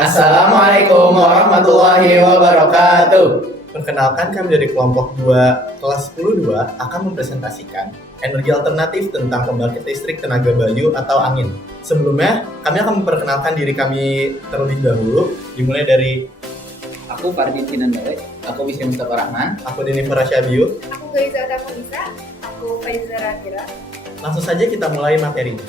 Assalamualaikum warahmatullahi wabarakatuh. Perkenalkan, kami dari kelompok 2 kelas 10-2 akan mempresentasikan energi alternatif tentang pembangkit listrik tenaga bayu atau angin. Sebelumnya, kami akan memperkenalkan diri kami terlebih dahulu, dimulai dari Aku Fardi Pinandale, aku Wisnu Rahman. aku Deni Farasyabiu. Aku Gaiza Tamunisa, aku Faiza Rakira. Langsung saja kita mulai materinya.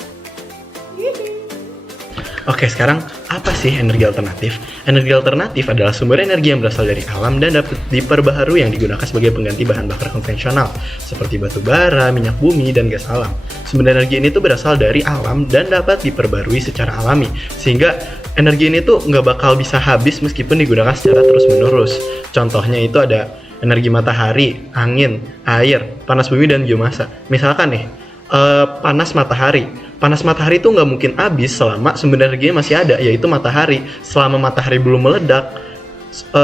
Oke, sekarang apa sih energi alternatif? Energi alternatif adalah sumber energi yang berasal dari alam dan dapat diperbaharui yang digunakan sebagai pengganti bahan bakar konvensional seperti batu bara, minyak bumi, dan gas alam. Sumber energi ini tuh berasal dari alam dan dapat diperbarui secara alami, sehingga energi ini tuh nggak bakal bisa habis meskipun digunakan secara terus-menerus. Contohnya itu ada energi matahari, angin, air, panas bumi, dan biomasa. Misalkan nih, panas matahari. Panas matahari itu nggak mungkin habis selama sumber energinya masih ada, yaitu matahari. Selama matahari belum meledak,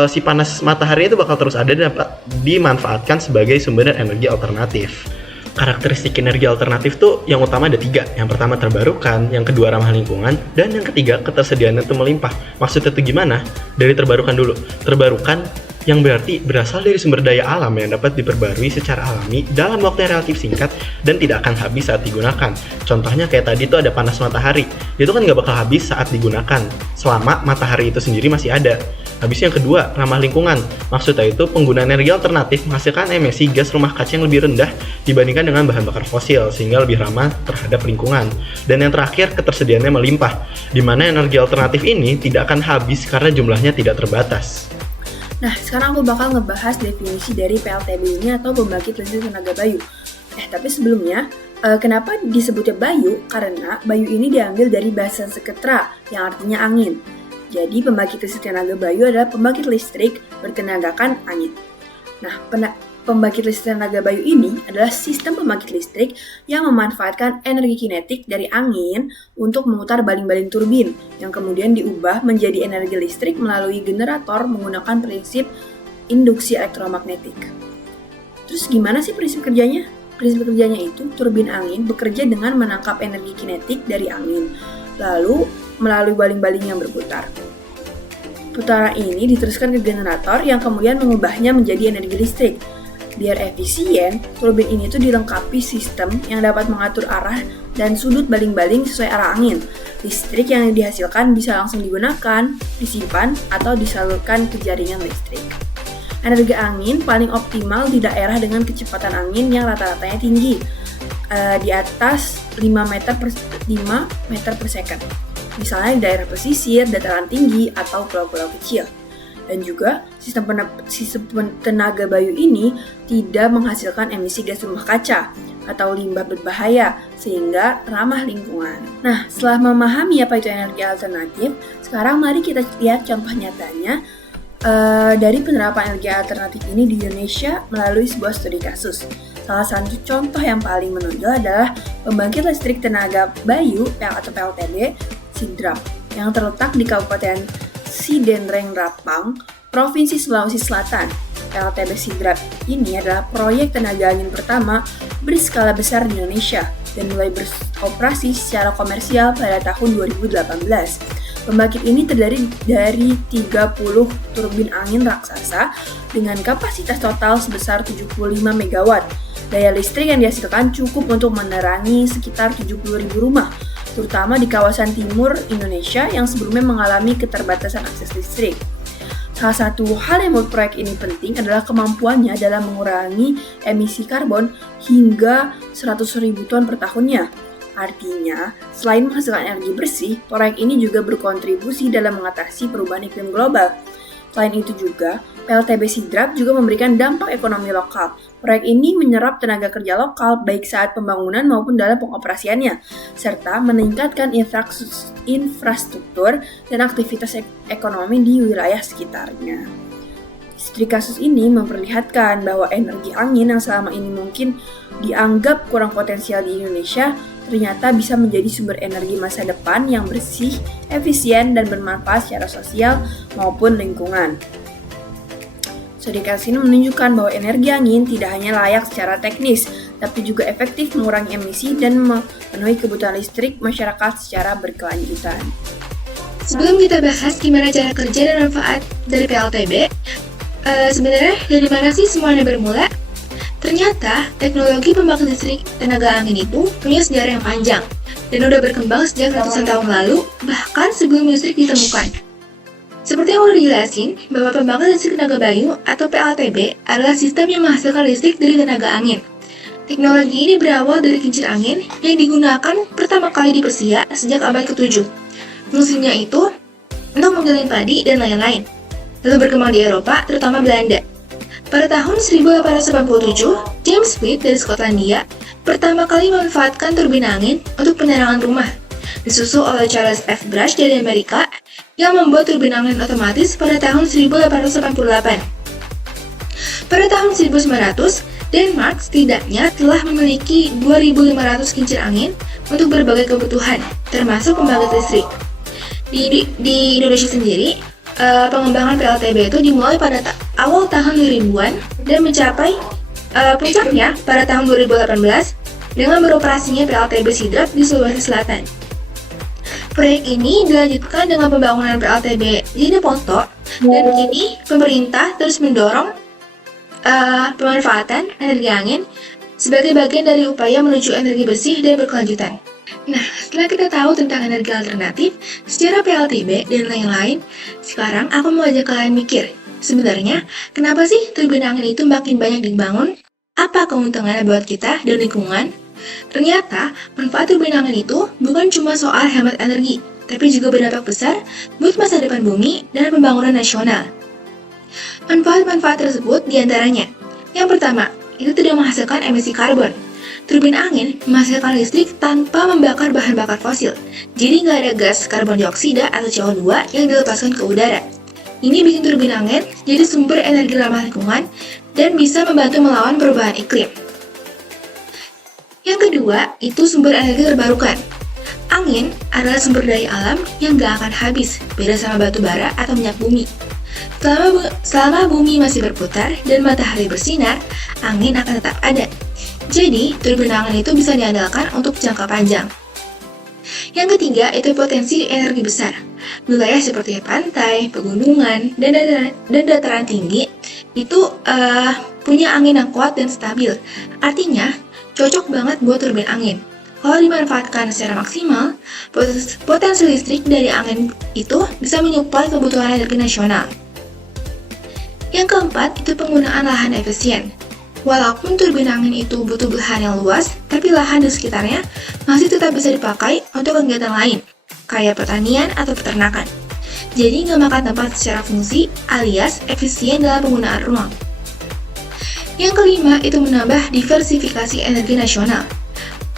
si panas matahari itu bakal terus ada dan dapat dimanfaatkan sebagai sumber energi alternatif. Karakteristik energi alternatif tuh yang utama ada 3. Yang pertama terbarukan, yang kedua ramah lingkungan, dan yang ketiga ketersediaan itu melimpah. Maksudnya itu gimana? Dari terbarukan dulu. Terbarukan yang berarti berasal dari sumber daya alam yang dapat diperbarui secara alami dalam waktu yang relatif singkat dan tidak akan habis saat digunakan. Contohnya kayak tadi tuh ada panas matahari. Itu kan nggak bakal habis saat digunakan, selama matahari itu sendiri masih ada. Habis yang kedua, ramah lingkungan. Maksudnya itu penggunaan energi alternatif menghasilkan emisi gas rumah kaca yang lebih rendah dibandingkan dengan bahan bakar fosil, sehingga lebih ramah terhadap lingkungan. Dan yang terakhir, ketersediaannya melimpah, di mana energi alternatif ini tidak akan habis karena jumlahnya tidak terbatas. Nah, sekarang aku bakal ngebahas definisi dari PLTB ini atau pembangkit listrik tenaga bayu. Tapi sebelumnya, kenapa disebutnya bayu? Karena bayu ini diambil dari bahasa Seketra yang artinya angin. Jadi pembangkit listrik tenaga bayu adalah pembangkit listrik bertenagakan angin. Nah, pembangkit listrik tenaga bayu ini adalah sistem pembangkit listrik yang memanfaatkan energi kinetik dari angin untuk memutar baling-baling turbin yang kemudian diubah menjadi energi listrik melalui generator menggunakan prinsip induksi elektromagnetik. Terus gimana sih prinsip kerjanya? Prinsip kerjanya itu turbin angin bekerja dengan menangkap energi kinetik dari angin, lalu melalui baling-baling yang berputar. Putaran ini diteruskan ke generator yang kemudian mengubahnya menjadi energi listrik. Biar efisien, turbin ini tuh dilengkapi sistem yang dapat mengatur arah dan sudut baling-baling sesuai arah angin. Listrik yang dihasilkan bisa langsung digunakan, disimpan, atau disalurkan ke jaringan listrik. Energi angin paling optimal di daerah dengan kecepatan angin yang rata-ratanya tinggi, di atas 5 meter per second. Misalnya di daerah pesisir, dataran tinggi, atau pulau-pulau kecil. Dan juga sistem tenaga bayu ini tidak menghasilkan emisi gas rumah kaca atau limbah berbahaya sehingga ramah lingkungan. Nah, setelah memahami apa itu energi alternatif, sekarang mari kita lihat contoh nyatanya dari penerapan energi alternatif ini di Indonesia melalui sebuah studi kasus. Salah satu contoh yang paling menonjol adalah pembangkit listrik tenaga bayu atau PLTB Sidrap yang terletak di Kabupaten Sidenreng Rapang, Provinsi Sulawesi Selatan. PLTB Sidrap ini adalah proyek tenaga angin pertama berskala besar di Indonesia dan mulai beroperasi secara komersial pada tahun 2018. Pembangkit ini terdiri dari 30 turbin angin raksasa dengan kapasitas total sebesar 75 MW. Daya listrik yang dihasilkan cukup untuk menerangi sekitar 70.000 rumah, terutama di kawasan timur Indonesia yang sebelumnya mengalami keterbatasan akses listrik. Salah satu hal yang membuat proyek ini penting adalah kemampuannya dalam mengurangi emisi karbon hingga 100.000 ton per tahunnya. Artinya, selain menghasilkan energi bersih, proyek ini juga berkontribusi dalam mengatasi perubahan iklim global. Selain itu juga, PLTB Sidrap juga memberikan dampak ekonomi lokal. Proyek ini menyerap tenaga kerja lokal baik saat pembangunan maupun dalam pengoperasiannya, serta meningkatkan infrastruktur dan aktivitas ekonomi di wilayah sekitarnya. Studi kasus ini memperlihatkan bahwa energi angin yang selama ini mungkin dianggap kurang potensial di Indonesia ternyata bisa menjadi sumber energi masa depan yang bersih, efisien, dan bermanfaat secara sosial maupun lingkungan. Studi kasus ini menunjukkan bahwa energi angin tidak hanya layak secara teknis, tapi juga efektif mengurangi emisi dan memenuhi kebutuhan listrik masyarakat secara berkelanjutan. Sebelum kita bahas gimana cara kerja dan manfaat dari PLTB, sebenarnya dari mana sih semuanya bermula? Ternyata teknologi pembangkit listrik tenaga angin itu punya sejarah yang panjang dan udah berkembang sejak ratusan tahun lalu, bahkan sebelum listrik ditemukan. Seperti yang udah dijelasin, bahwa pembangkit listrik tenaga bayu atau PLTB adalah sistem yang menghasilkan listrik dari tenaga angin. Teknologi ini berawal dari kincir angin yang digunakan pertama kali di Persia sejak abad ke-7. Fungsinya itu untuk menggiling padi dan lain-lain. Lalu berkembang di Eropa, terutama Belanda. Pada tahun 1887, James Watt dari Skotlandia pertama kali memanfaatkan turbin angin untuk penerangan rumah, disusul oleh Charles F. Brush dari Amerika yang membuat turbin angin otomatis pada tahun 1888. Pada tahun 1900, Denmark setidaknya telah memiliki 2.500 kincir angin untuk berbagai kebutuhan, termasuk pembangkit listrik. Di Indonesia sendiri, pengembangan PLTB itu dimulai pada awal tahun 2000-an dan mencapai puncaknya pada tahun 2018 dengan beroperasinya PLTB Sidrap di Sulawesi Selatan. Proyek ini dilanjutkan dengan pembangunan PLTB di Neponto dan kini pemerintah terus mendorong pemanfaatan energi angin sebagai bagian dari upaya menuju energi bersih dan berkelanjutan. Nah, setelah kita tahu tentang energi alternatif, sejarah PLTB, dan lain-lain, sekarang aku mau ajak kalian mikir, sebenarnya kenapa sih turbin angin itu makin banyak dibangun? Apa keuntungannya buat kita dan lingkungan? Ternyata, manfaat turbin angin itu bukan cuma soal hemat energi, tapi juga berdampak besar buat masa depan bumi dan pembangunan nasional. Manfaat-manfaat tersebut diantaranya, yang pertama, itu tidak menghasilkan emisi karbon. Turbin angin menghasilkan listrik tanpa membakar bahan bakar fosil, jadi nggak ada gas karbon dioksida atau CO2 yang dilepaskan ke udara. Ini bikin turbin angin jadi sumber energi ramah lingkungan dan bisa membantu melawan perubahan iklim. Yang kedua, itu sumber energi terbarukan. Angin adalah sumber daya alam yang nggak akan habis, beda sama batu bara atau minyak bumi. Selama bumi masih berputar dan matahari bersinar, angin akan tetap ada. Jadi, turbin angin itu bisa diandalkan untuk jangka panjang. Yang ketiga, itu potensi energi besar. Wilayah seperti pantai, pegunungan, dan dataran tinggi itu punya angin yang kuat dan stabil. Artinya, cocok banget buat turbin angin. Kalau dimanfaatkan secara maksimal, potensi listrik dari angin itu bisa menyuplai kebutuhan energi nasional. Yang keempat, itu penggunaan lahan efisien. Walaupun turbin angin itu butuh lahan yang luas, tapi lahan di sekitarnya masih tetap bisa dipakai untuk kegiatan lain, kayak pertanian atau peternakan. Jadi nggak makan tempat secara fungsi, alias efisien dalam penggunaan ruang. Yang kelima, itu menambah diversifikasi energi nasional.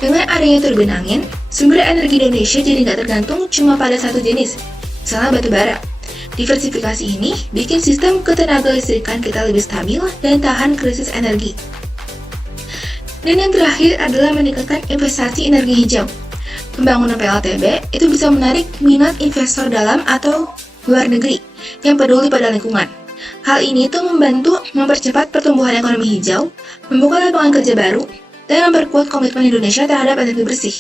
Dengan adanya turbin angin, sumber energi Indonesia jadi nggak tergantung cuma pada satu jenis, misalnya batu bara. Diversifikasi ini bikin sistem ketenaga listrikan kita lebih stabil dan tahan krisis energi. Dan yang terakhir adalah meningkatkan investasi energi hijau. Pembangunan PLTB itu bisa menarik minat investor dalam atau luar negeri yang peduli pada lingkungan. Hal ini tuh membantu mempercepat pertumbuhan ekonomi hijau, membuka lapangan kerja baru, dan memperkuat komitmen Indonesia terhadap energi bersih.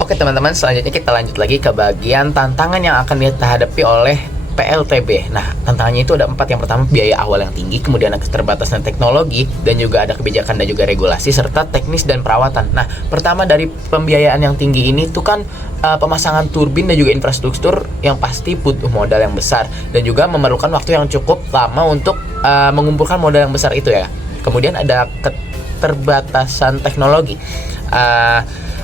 Oke teman-teman, selanjutnya kita lanjut lagi ke bagian tantangan yang akan kita hadapi oleh PLTB. Nah, tantangannya itu ada 4. Yang pertama, biaya awal yang tinggi, kemudian ada keterbatasan teknologi, dan juga ada kebijakan dan juga regulasi, serta teknis dan perawatan. Nah, pertama dari pembiayaan yang tinggi ini tuh kan pemasangan turbin dan juga infrastruktur yang pasti butuh modal yang besar, dan juga memerlukan waktu yang cukup lama untuk mengumpulkan modal yang besar itu ya. Kemudian ada keterbatasan teknologi.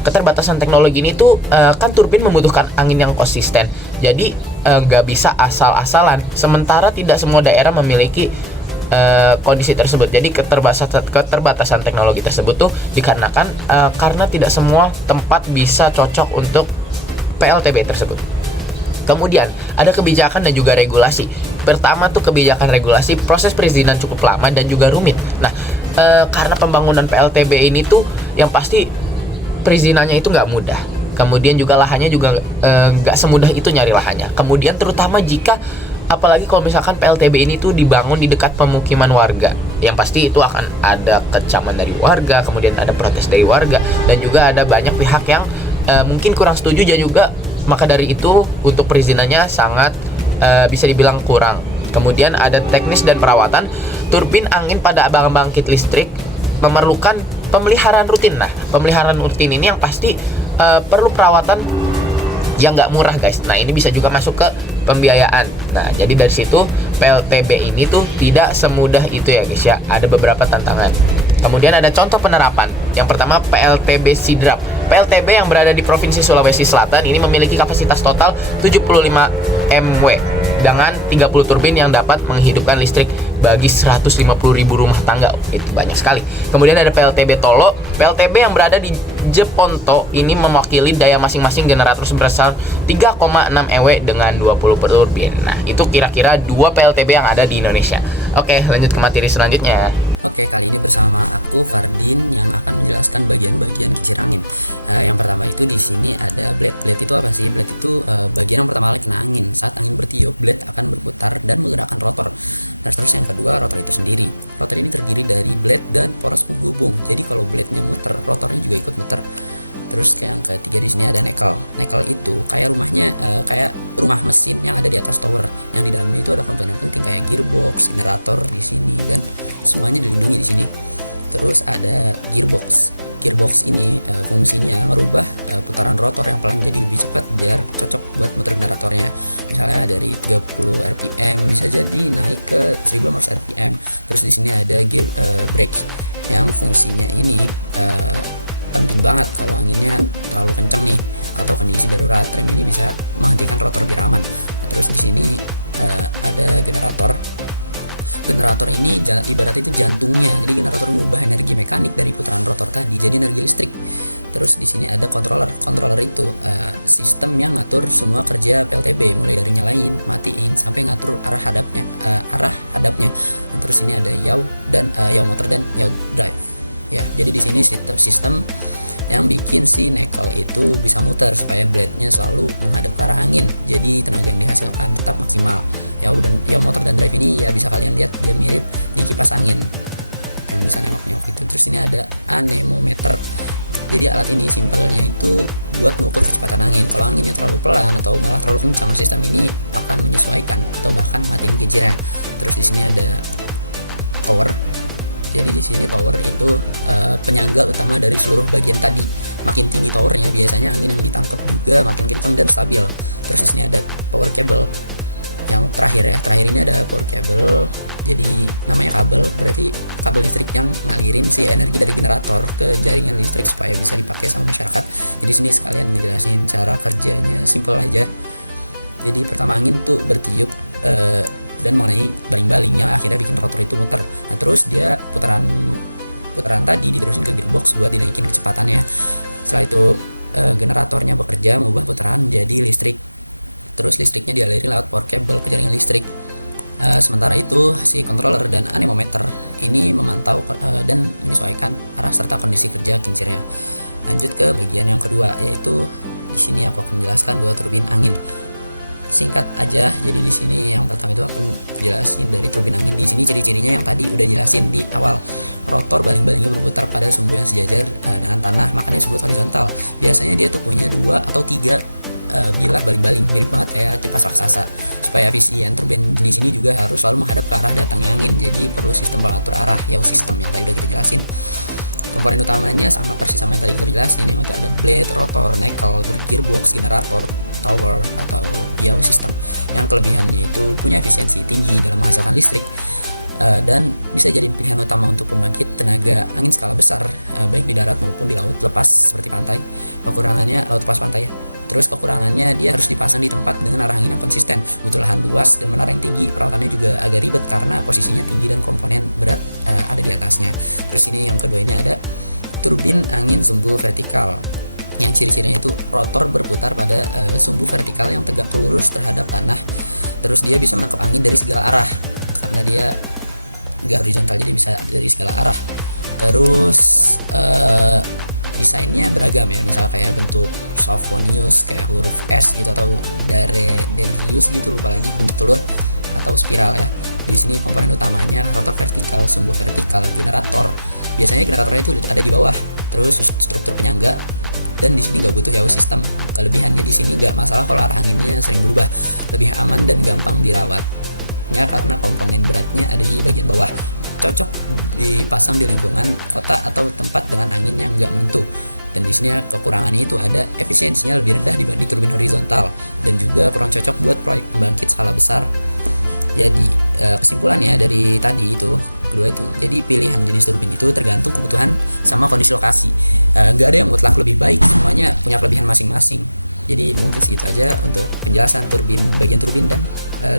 Keterbatasan teknologi ini tuh kan turbin membutuhkan angin yang konsisten, jadi nggak bisa asal-asalan. Sementara tidak semua daerah memiliki kondisi tersebut. Jadi keterbatasan teknologi tersebut tuh dikarenakan karena tidak semua tempat bisa cocok untuk PLTB tersebut. Kemudian ada kebijakan dan juga regulasi. Pertama tuh kebijakan regulasi, proses perizinan cukup lama dan juga rumit. Nah, karena pembangunan PLTB ini tuh yang pasti perizinannya itu nggak mudah. Kemudian juga lahannya juga nggak semudah itu nyari lahannya. Kemudian terutama jika apalagi kalau misalkan PLTB ini tuh dibangun di dekat pemukiman warga, yang pasti itu akan ada kecaman dari warga, kemudian ada protes dari warga, dan juga ada banyak pihak yang mungkin kurang setuju dan juga Maka dari itu untuk perizinannya sangat bisa dibilang kurang. Kemudian ada teknis dan perawatan. Turbin angin pada pembangkit listrik memerlukan pemeliharaan rutin. Nah, pemeliharaan rutin ini yang pasti perlu perawatan yang nggak murah guys. Nah, ini bisa juga masuk ke pembiayaan. Nah, jadi dari situ PLTB ini tuh tidak semudah itu ya guys ya. Ada beberapa tantangan. Kemudian ada contoh penerapan. Yang pertama PLTB Sidrap. PLTB yang berada di Provinsi Sulawesi Selatan ini memiliki kapasitas total 75 MW dengan 30 turbin yang dapat menghidupkan listrik bagi 150.000 rumah tangga. Itu banyak sekali. Kemudian ada PLTB Tolo. PLTB yang berada di Jeponto ini mewakili daya masing-masing generator sebesar 3,6 MW dengan 20 turbin. Nah, itu kira-kira 2 PLTB yang ada di Indonesia. Oke, lanjut ke materi selanjutnya. Oke, kali ini bersama aku Fardin yang akan menjelaskan bagian-bagian kincir angin. Yang pertama itu di sini ada blade. Blade itu apa sih? Blade itu bagian yang pertama kali kena angin. Saat angin bertiup, blade akan berputar dan menggerakkan rotor. Dan terus yang kedua, rotor itu sendiri. Rotor ini terdiri dari blade dan poros penghubung. Jadi kalau blade-nya muter, rotornya juga ikut muter. Terus yang ketiga di sini ada nekel. Nekel itu kayak rumahnya, kayak rumah mesin yang ada di atas tower. Yang di dalamnya itu ada komponen penting kayak gearbox, generator di sini dan semuanya dilindungi di sini. Terus ada gearbox. Gearbox ini fungsinya merubah putaran rotor yang pelan jadi lebih cepat biar cocok buat muter generatornya. Misalnya dari 30 rpm bisa jadi naik ke 1500 rpm. Terus di sini ada gear brake yang fungsinya ini penting banget kalau anginnya terlalu kencang nih atau kondisi darurat. Rem ini bisa menghentikan rotor biar aman. Terus di sini ada generator. Generator ini ibaratnya itu jantungnya. Jadi generator mengubah energi mekanik dari putaran rotor tadi jadi energi listrik. Terus di sini ada controller. Controller itu sistem yang ngatur semua kerja PLTB, mulai dari nyalain, matiin sampai ngatur arah hadapnya. Dan terus ini ada yaw dan yaw motor dan yaw drive. Ya, jadi di sini sistem yang bikin si nekel itu bisa muter supaya blade-nya selalu menghadap ke arah angin. Jadi tenaga yang dihasilkan tetap maksimal. Yaw motor dan drive ini ya bisa kalian lihat dia mirip di kipas angin yang bisa nengok-nengok itu. Terus ini ada anemometer. Jadi alat ini simpelnya itu buat mengukur kecepatan angin. Kalau anginnya terlalu pelan atau malah terlalu kencang, sistem ini akan menyesuaikan atau bahkan matiin kincirnya. Terus di sini ada power. Jadi di sini tower itu penyangga utama dari seluruh bagian tadi. Makin tinggi towernya, biasanya angin yang ditangkap juga makin kencang dan stabil. Terus di sini ada power cable. Yang terakhir ya, terakhir ini ada power cable. Jadi namanya kabel, berarti kabel listrik yang ngalirin si energi dari generator ke jaringan listrik supaya bisa dipakai sama masyarakat. Jadi sini sekalian ngejelasin cara kerjanya, simple aja. Jadi pertama angin tuh bertiup dan mengenai baling-baling yang akhirnya bikin rotor itu muter. Nah, terus dia putaran tadi diterusin ke gearbox buat dinaikin kecepatannya. Setelah itu generatornya bekerja mengubah putaran jadi listrik. Terus listriknya dialirin lewat power cable ke jaringan listrik. Sementara itu si controller dan anemometer ini memantau dan menyesuaikan arah serta kondisi kerja kincirnya. Lanjut ke bagian yang kedua, yaitu di sini aku akan menjelaskan dua turbin angin. Singkat aja, jadi di sini yang pertama itu aku jelasin dari turbin angin. Di sini ciri-cirinya yang tadi udah jelasin di awal. Rotor baling-balingnya berputar pada sumbu yang sejajar dengan tanah, makanya disebut horizontal. Biasanya dia tuh punya 2 atau 3 bilah baling-baling, mirip banget kayak kipas raksasa. Supaya efisien, turbin jenis ini juga harus selalu menghadap ke arah datangnya angin. Jadi perlu sistem pengatur arah, yaw sistem yang tadi udah kita jelasin. Komponen utamanya sama persis sama yang tadi kita jelasin, yang itu ada blade, rotor, nekel, gearbox, generator, tower atau yaw sistem. Yang kelebihannya itu punya efisiensi tinggi dalam menghasilkan listrik dan bisa jadi pilihan utama untuk pembangkit tenaga angin skala besar, baik di darat maupun di laut lepas seperti pantai. Kekurangannya laut lepas pantai ya. Terus kekurangannya dia harus dipasang di tempat dengan arah angin yang konsisten, butuh lahan luas dan menara yang tinggi. Perawatannya juga agak ribet karena posisinya tinggi dan komponen berat ada di atasnya. Terus ini yang kedua ini ada turbin angin sumbu vertikal. Yang ciri-cirinya itu rotor berputar pada sumbu vertikal yang tegak lurus terhadap tanah. Terus dia bisa menangkap angin dari segala arah karena dia nggak horizontal, jadi bisa dari segala arah. Terus desainnya beragam ya, misalnya kayak bentuk Sophonius kayak huruf S gitu, atau Darius gitu, lupa lagi, bentuk telur atau spiral ya. Di sini komponen utamanya rotor vertikal, sumbu vertikal, generator. Biasanya generatornya itu ada di bawah. Terus struktur penyangga dan di sini nggak butuh jauh sistem. Kelebihannya di sini nggak masalah kalau arah anginnya sering berubah, lebih aman dan gampang dirawatnya karena komponen beratnya ada di bagian bawah. Cocok dipasang di lingkungan kota atau tempat dengan angin yang nggak menentu. Dan di sini kekurangannya itu ada efisiensinya lebih rendah dibanding turbin horizontal dan juga kurang cocok buat proyek pembangkit skala besar. Jadi kesimpulannya dari tadi itu kedua itu, jadi pilihan jenis turbin itu tergantung kebutuhan sama kondisi lokasi. Nggak ada yang mutlak lebih baik, semuanya punya kelebihan masing-masing. Jadi mungkin segitu aja untuk penjelasan bagian turbin dan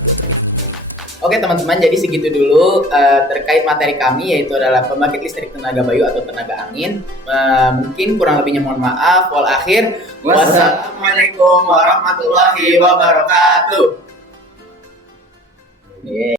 dua turbin angin ini. Oke teman-teman, jadi segitu dulu terkait materi kami, yaitu adalah pembangkit listrik tenaga bayu atau tenaga angin. Mungkin kurang lebihnya mohon maaf. Wal akhir, wassalamualaikum warahmatullahi wabarakatuh.